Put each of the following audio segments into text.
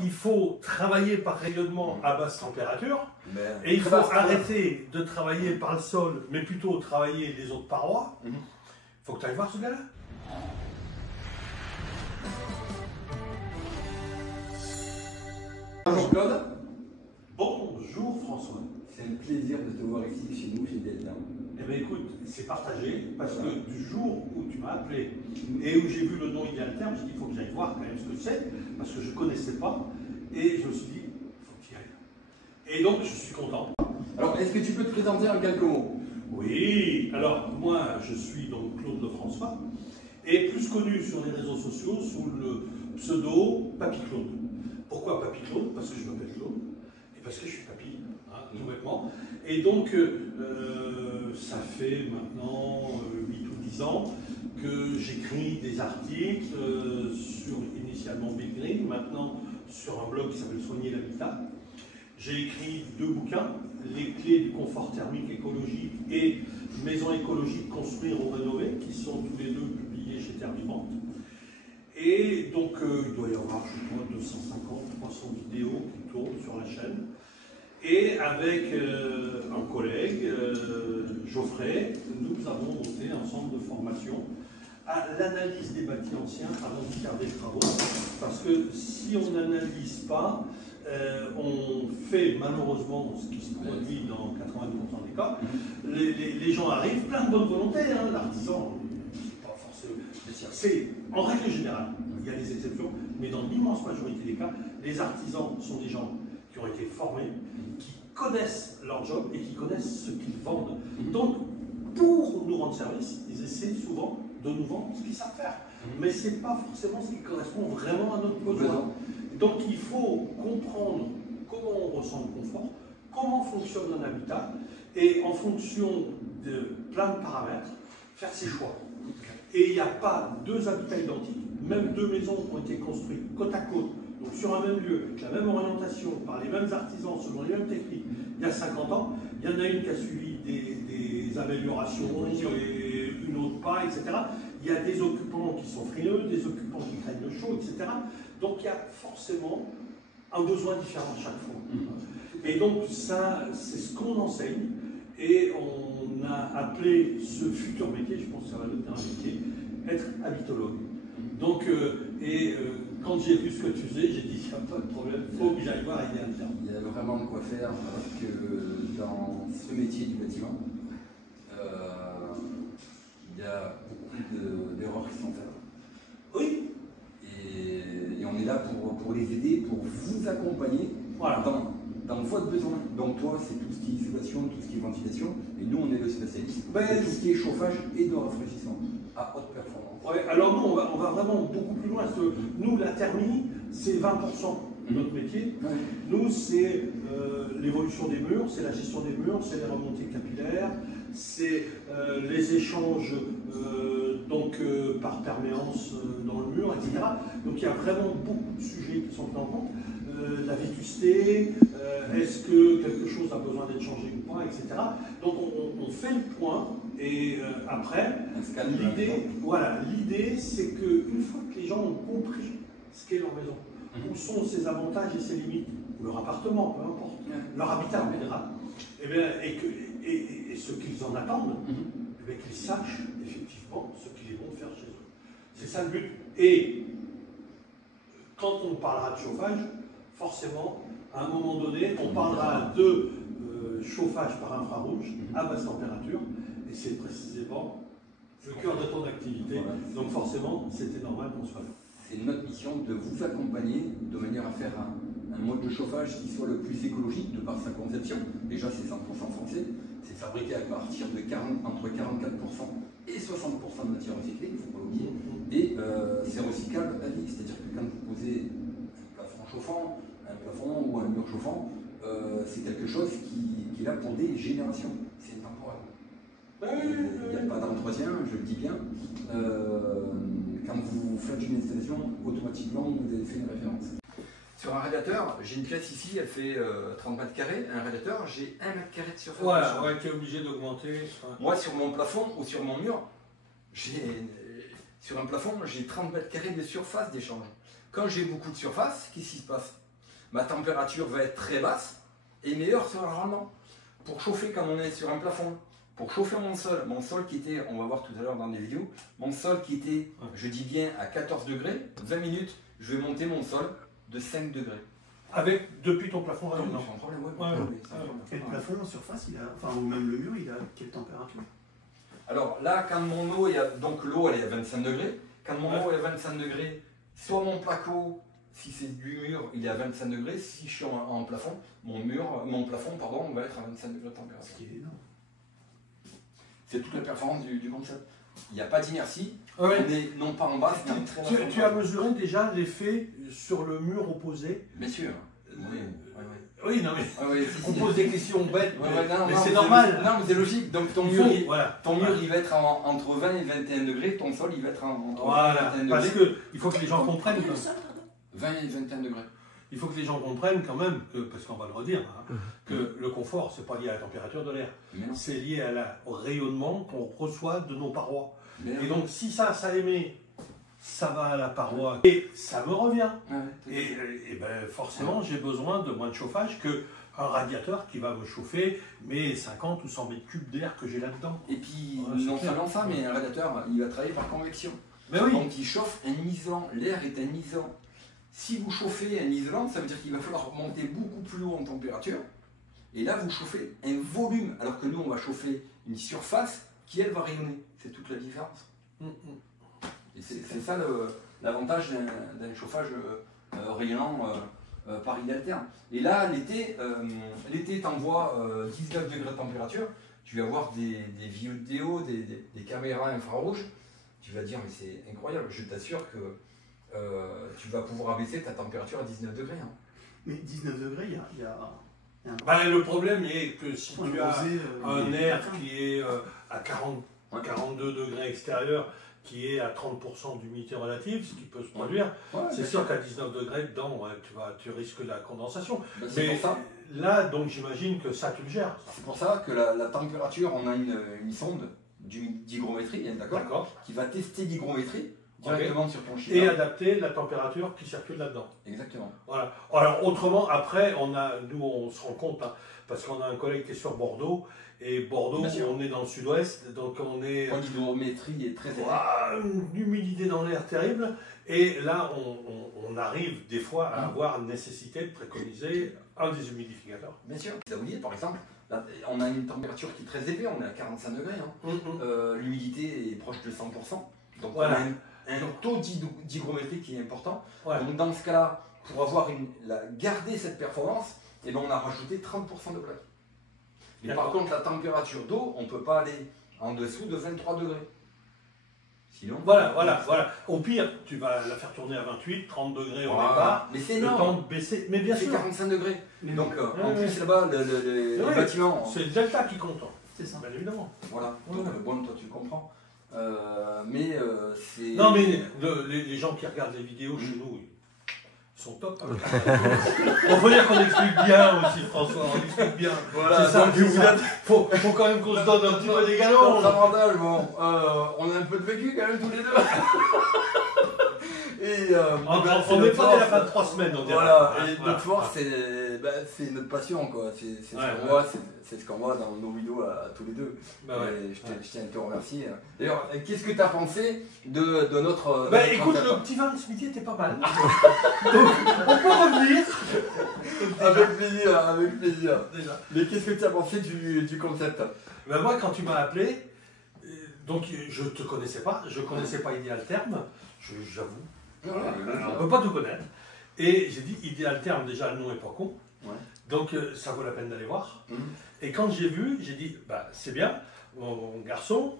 Il faut travailler par rayonnement à basse température Ben, et il faut arrêter de travailler par le sol, mais plutôt travailler les autres parois. Il faut que tu ailles voir ce gars-là. Bonjour Claude. Bonjour François. C'est un plaisir de te voir ici chez nous, chez Delta. Eh bien écoute, c'est partagé parce que du jour où tu m'as appelé et où j'ai vu le nom Idealterm, j'ai dit il faut que j'aille voir quand même ce que c'est parce que je ne connaissais pas et je me suis dit il faut que tu y ailles. Et donc je suis content. Alors est-ce que tu peux te présenter en quelques mots? Oui, alors moi je suis donc Claude Lefrançois et plus connu sur les réseaux sociaux sous le pseudo Papy Claude. Pourquoi Papy Claude? Parce que je m'appelle Claude et parce que je suis papy, hein, tout bêtement. Et donc ça fait maintenant 8 ou 10 ans que j'écris des articles sur initialement Big Green, maintenant sur un blog qui s'appelle Soigner l'habitat. J'ai écrit 2 bouquins, Les clés du confort thermique écologique et Maison écologique, construire ou rénover, qui sont tous les deux publiés chez Terre Vivante. Et donc il doit y avoir, je crois, 250, 300 vidéos qui tournent sur la chaîne. Et avec un collègue, Geoffrey, nous avons monté un centre de formation à l'analyse des bâtis anciens avant de faire des travaux. Parce que si on n'analyse pas, on fait malheureusement ce qui se produit dans 90% des cas. Les gens arrivent, plein de bonne volonté, hein, l'artisan, c'est pas forcément. C'est en règle générale, il y a des exceptions, mais dans l'immense majorité des cas, les artisans sont des gens qui ont été formés, qui connaissent leur job et qui connaissent ce qu'ils vendent. Donc, pour nous rendre service, ils essaient souvent de nous vendre ce qu'ils savent faire. Mais ce n'est pas forcément ce qui correspond vraiment à notre besoin. Donc, il faut comprendre comment on ressent le confort, comment fonctionne un habitat, et en fonction de plein de paramètres, faire ses choix. Et il n'y a pas 2 habitats identiques, même 2 maisons qui ont été construites côte à côte, donc sur un même lieu, avec la même orientation, par les mêmes artisans, selon les mêmes techniques, il y a 50 ans, il y en a une qui a suivi des améliorations, et une autre pas, etc. Il y a des occupants qui sont frileux, des occupants qui craignent le chaud, etc. Donc il y a forcément un besoin différent à chaque fois. Et donc ça, c'est ce qu'on enseigne, et on a appelé ce futur métier, je pense que ça va devenir un métier, être habitologue. Donc, quand j'ai vu ce que tu faisais, j'ai dit, il n'y a pas de problème, il faut que j'aille voir Idealterm. Il y a vraiment de quoi faire parce que dans ce métier du bâtiment, il y a beaucoup d'erreurs qui sont faites. Oui. Et on est là pour les aider, pour vous accompagner dans votre besoin. Donc toi, c'est tout ce qui est isolation, tout ce qui est ventilation, et nous, on est le spécialiste. C'est tout ce qui est chauffage et de rafraîchissement à haute performance. Ouais, alors nous, on va vraiment beaucoup plus loin. Nous, la thermie, c'est 20% de notre métier. Nous, c'est l'évolution des murs, c'est la gestion des murs, c'est les remontées capillaires, c'est les échanges par perméance dans le mur, etc. Donc il y a vraiment beaucoup de sujets qui sont pris en compte. La vétusté, est-ce que quelque chose a besoin d'être changé ou pas, etc. Donc on fait le point et après, l'idée c'est qu'une fois que les gens ont compris ce qu'est leur maison, où sont ses avantages et ses limites, ou leur appartement, peu importe, leur habitat en général, et ce qu'ils en attendent, qu'ils sachent effectivement ce qu'il est bon de faire chez eux. C'est ça le but. Et quand on parlera de chauffage, forcément, à un moment donné, on parlera de chauffage par infrarouge à basse température, et c'est précisément le cœur de ton activité. Donc forcément, c'était normal qu'on soit là. C'est notre mission de vous accompagner de manière à faire un mode de chauffage qui soit le plus écologique de par sa conception. Déjà, c'est 100% français. C'est fabriqué à partir de entre 44% et 60% de matière recyclée, il ne faut pas l'oublier. Et c'est recyclable à vie, c'est-à-dire que quand vous posez un plafond chauffant, un plafond ou un mur chauffant, c'est quelque chose qui est là pour des générations. C'est intemporel. Il n'y a pas d'entretien, je le dis bien. Quand vous faites une installation, automatiquement vous avez fait une référence. Sur un radiateur, j'ai une pièce ici, elle fait 30 mètres carrés. Un radiateur, j'ai 1 mètre carré de surface. Voilà, tu es obligé d'augmenter. Moi, sur mon plafond ou sur mon mur, sur un plafond, j'ai 30 mètres carrés de surface d'échange. Quand j'ai beaucoup de surface, qu'est-ce qui se passe? Ma température va être très basse et meilleure sur le rendement. Pour chauffer quand on est sur un plafond, pour chauffer mon sol qui était, on va voir tout à l'heure dans des vidéos, mon sol qui était, je dis bien, à 14 degrés, 20 minutes, je vais monter mon sol de 5 degrés. Depuis ton plafond rayonnant. Sans problème, Et le plafond en surface, ou même le mur, il a quelle température? Alors là, quand mon eau, donc l'eau elle est à 25 degrés, quand mon eau est à 25 degrés, soit mon placo, si c'est du mur, il est à 25 degrés, si je suis en plafond, mon plafond va être à 25 degrés de température. Ce qui est énorme. C'est toute la performance du concept. Il n'y a pas d'inertie, Ouais. on est non pas en bas, mais très Tu as mesuré déjà l'effet sur le mur opposé? Bien sûr. Oui, non mais on pose des questions bêtes, mais c'est c'est normal. Non, mais c'est logique. Donc ton mur, il va être entre 20 et 21 degrés, ton sol il va être entre 20 et 21 degrés. Parce qu'il faut que les gens comprennent. 20 et 21 degrés. Il faut que les gens comprennent quand même, parce qu'on va le redire, que le confort, c'est pas lié à la température de l'air. C'est lié au rayonnement qu'on reçoit de nos parois. Et donc si ça émet, ça va à la paroi et ça me revient. Et ben, forcément, j'ai besoin de moins de chauffage qu'un radiateur qui va me chauffer mes 50 ou 100 mètres cubes d'air que j'ai là-dedans. Et puis, non seulement ça, mais un radiateur, il va travailler par convection. Mais oui. Donc il chauffe un isolant, l'air est un isolant. Si vous chauffez un isolant, ça veut dire qu'il va falloir monter beaucoup plus haut en température. Et là, vous chauffez un volume, alors que nous, on va chauffer une surface qui, elle, va rayonner. C'est toute la différence. Et c'est ça l'avantage d'un chauffage rayonnant par Idealtherm. Et là, l'été, t'envoies 19 degrés de température, tu vas voir des vidéos, des caméras infrarouges, tu vas dire, mais c'est incroyable, je t'assure que tu vas pouvoir abaisser ta température à 19 degrés. Hein. Mais 19 degrés, il y a le problème est que si tu as un air qui est à 42 degrés extérieur, qui est à 30% d'humidité relative, ce qui peut se produire, c'est sûr qu'à 19 degrés dedans, tu risques la condensation. Mais pour ça, là, donc j'imagine que ça, tu le gères. C'est pour ça que la température, on a une sonde d'hygrométrie, d'accord, qui va tester l'hygrométrie directement sur ton chien. Et adapter la température qui circule là-dedans. Exactement. Voilà. Alors autrement, après, nous on se rend compte, parce qu'on a un collègue qui est sur Bordeaux, et Bordeaux, on est dans le sud-ouest, donc on est... L'hydrométrie est très élevée. Une humidité dans l'air terrible, et là on arrive des fois à avoir nécessité de préconiser un déshumidificateur. Bien sûr. Vous avez oublié, par exemple, là, on a une température qui est très élevée, on est à 45 degrés. L'humidité est proche de 100%. Donc on a un taux d'hygrométrie qui est important. Donc dans ce cas-là, pour garder cette performance, on a rajouté 30% de plaques. Mais par contre, la température d'eau, on ne peut pas aller en dessous de 23 degrés. Sinon, voilà. Au pire, tu vas la faire tourner à 28, 30 degrés au départ. Mais c'est le énorme. temps de baisser. Mais bien sûr. C'est 45 degrés. Donc en plus là-bas, les bâtiments. C'est le delta qui compte. C'est ça. Bien évidemment. Voilà. Donc bon, toi tu le comprends. C'est. Non mais les gens qui regardent les vidéos chez nous, ils sont top. On peut dire qu'on explique bien aussi, François, on explique bien. Voilà, c'est ça, donc faut quand même qu'on se donne un petit peu des galons. L'avantage, on a un peu de vécu quand même tous les deux. Et on n'est pas dès la fin de 3 semaines, on dirait. Voilà, et notre force, c'est notre passion, quoi. C'est ce qu'on voit dans nos vidéos à tous les deux. Je tiens à te remercier. D'ailleurs, qu'est-ce que tu as pensé de notre. Écoute, le petit vin de ce midi était pas mal. Donc, on peut revenir. Avec plaisir. Déjà. Mais qu'est-ce que tu as pensé du concept? Moi, quand tu m'as appelé, donc je ne te connaissais pas, je ne connaissais pas Idealtherm, j'avoue. On ne peut pas tout connaître. Et j'ai dit Idealtherm, déjà le nom n'est pas con. Donc ça vaut la peine d'aller voir. Et quand j'ai vu, j'ai dit, c'est bien, mon garçon,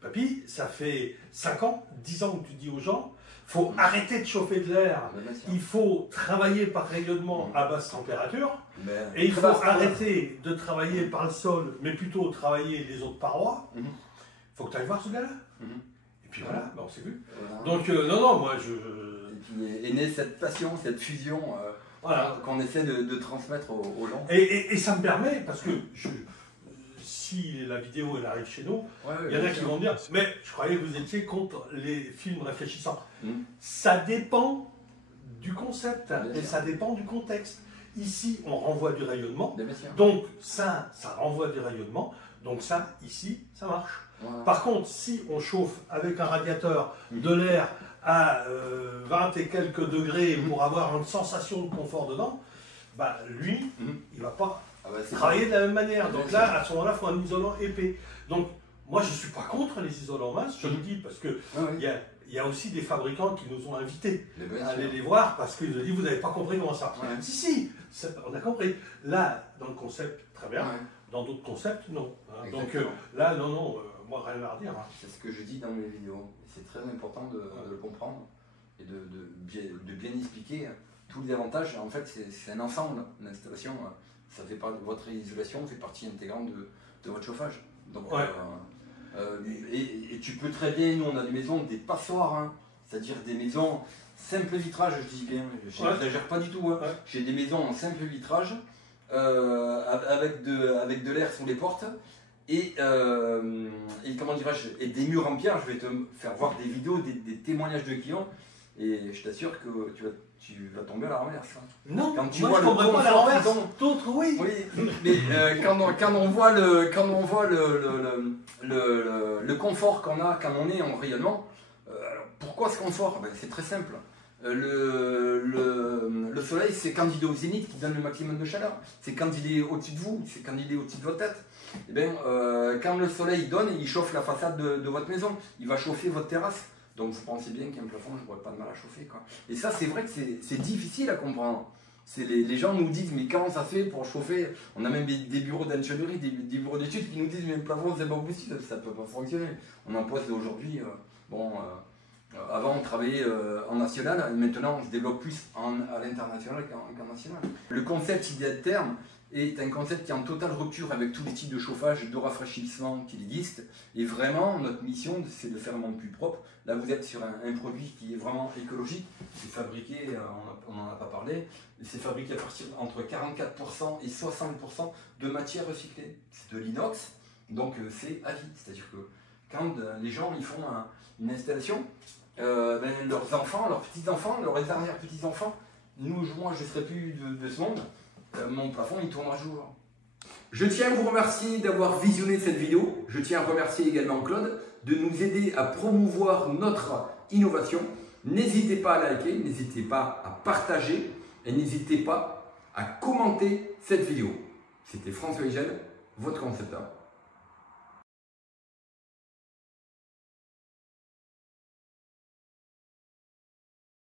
papy, ça fait 5 ans, 10 ans que tu dis aux gens, il faut arrêter de chauffer de l'air, il faut travailler par rayonnement à basse température, et il faut arrêter de travailler par le sol, mais plutôt travailler les autres parois. Il faut que tu ailles voir ce gars-là. Et puis voilà, on s'est vu. Donc non, moi je... Et puis est née cette passion, cette fusion qu'on essaie de transmettre aux gens. Et ça me permet, parce que si la vidéo elle arrive chez nous, il y en a qui vont dire, mais je croyais que vous étiez contre les films réfléchissants. Ça dépend du concept Bien et sûr. ça dépend du contexte. Ici, on renvoie du rayonnement, Bien sûr. donc ça renvoie du rayonnement, donc ça, ici, ça marche. Voilà. Par contre, si on chauffe avec un radiateur de l'air à 20 et quelques degrés pour avoir une sensation de confort dedans, bah, lui, il ne va pas Ah bah, c'est travailler de la même manière. Bien Donc sûr. là, à ce moment-là, il faut un isolant épais. Donc, moi, je ne suis pas contre les isolants minces, je le dis, parce qu'il y a aussi des fabricants qui nous ont invités Mais bien à sûr. aller les voir, parce qu'ils ont dit, vous n'avez pas compris comment ça. Ouais. Si, on a compris. Là, dans le concept, très bien. Ouais. Dans d'autres concepts, non. Hein. Donc Exactement. là, non, moi, rien à redire. Hein. C'est ce que je dis dans mes vidéos. C'est très important de le comprendre et de bien expliquer tous les avantages. En fait, c'est un ensemble. L'installation, ça fait pas, votre isolation fait partie intégrante de votre chauffage. Donc, Ouais. Et tu peux très bien, nous on a des maisons, des passoires, hein, c'est-à-dire des maisons simple vitrage, je dis bien, je n'exagère pas du tout. Hein. Ouais. J'ai des maisons en simple vitrage avec de l'air sous les portes. Et comment dirais-je, et des murs en pierre. Je vais te faire voir des vidéos, des témoignages de clients, et je t'assure que tu vas tomber à la renverse. Hein. Non, Quand tu moi, vois je le comprends pas la confort renverse. qu'ils ont. D'autres, oui. Oui, mais quand on voit le confort qu'on a quand on est en rayonnement, alors pourquoi ce confort? Ben, c'est très simple. Le soleil, c'est quand il est au zénith qui donne le maximum de chaleur. C'est quand il est au-dessus de vous, c'est quand il est au-dessus de votre tête. Et bien, quand le soleil donne, il chauffe la façade de votre maison. Il va chauffer votre terrasse. Donc vous pensez bien qu'un plafond, je n'aurais pas de mal à chauffer, quoi. Et ça, c'est vrai que c'est difficile à comprendre. Les gens nous disent, mais comment ça fait pour chauffer? On a même des bureaux d'ingénierie, des bureaux d'études qui nous disent, mais le plafond, c'est pas possible, ça ne peut pas fonctionner. On en pose aujourd'hui, avant on travaillait en national, et maintenant on se développe plus à l'international qu'en national. Le concept idée de terme est un concept qui est en totale rupture avec tous les types de chauffage, de rafraîchissement qui existent. Et vraiment, notre mission, c'est de faire un monde plus propre. Là, vous êtes sur un produit qui est vraiment écologique. C'est fabriqué, on n'en a pas parlé, c'est fabriqué à partir entre 44% et 60% de matière recyclée. C'est de l'inox, donc c'est à vie. C'est-à-dire que quand les gens ils font une installation, leurs enfants, leurs petits-enfants, leurs arrière-petits-enfants, moi je ne serai plus de ce monde, mon plafond il tournera toujours. Je tiens à vous remercier d'avoir visionné cette vidéo. Je tiens à remercier également Claude de nous aider à promouvoir notre innovation. N'hésitez pas à liker, n'hésitez pas à partager et n'hésitez pas à commenter cette vidéo. C'était François Higel, votre concepteur.